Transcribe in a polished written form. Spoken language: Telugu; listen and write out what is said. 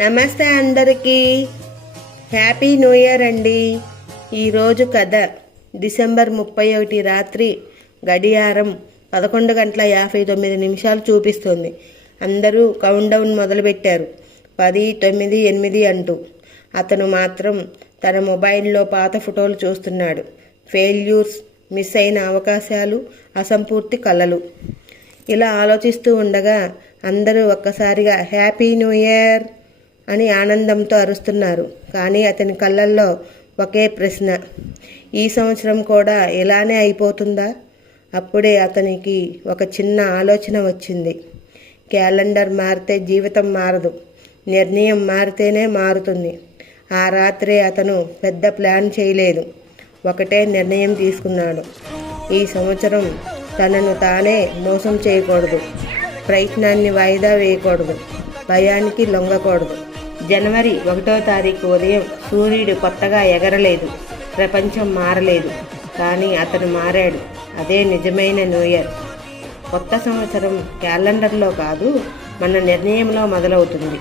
నమస్తే అందరికీ. హ్యాపీ న్యూ ఇయర్ అండి. ఈరోజు కథ డిసెంబర్ 31 రాత్రి గడియారం 11:59 చూపిస్తుంది. అందరూ కౌంట్ డౌన్ మొదలుపెట్టారు. 10, 9, 8 అంటూ. అతను మాత్రం తన మొబైల్లో పాత ఫోటోలు చూస్తున్నాడు. ఫెయిల్యూర్స్, మిస్ అయిన అవకాశాలు, అసంపూర్తి కలలు. ఇలా ఆలోచిస్తూ ఉండగా అందరూ ఒక్కసారిగా హ్యాపీ న్యూ ఇయర్ అని ఆనందంతో అరుస్తున్నారు. కానీ అతని కళ్ళల్లో ఒకే ప్రశ్న, ఈ సంవత్సరం కూడా ఇలానే అయిపోతుందా? అప్పుడే అతనికి ఒక చిన్న ఆలోచన వచ్చింది. క్యాలెండర్ మారితే జీవితం మారదు, నిర్ణయం మారితేనే మారుతుంది. ఆ రాత్రే అతను పెద్ద ప్లాన్ చేయలేదు, ఒకటే నిర్ణయం తీసుకున్నాడు. ఈ సంవత్సరం తనను తానే మోసం చేయకూడదు, ప్రయత్నాన్ని వాయిదా వేయకూడదు, భయానికి లొంగకూడదు. జనవరి 1వ తారీఖు ఉదయం సూర్యుడు కొత్తగా ఎగరలేదు, ప్రపంచం మారలేదు. కానీ అతను మారాడు. అదే నిజమైన న్యూ ఇయర్. కొత్త సంవత్సరం క్యాలెండర్లో కాదు, మన నిర్ణయంలో మొదలవుతుంది.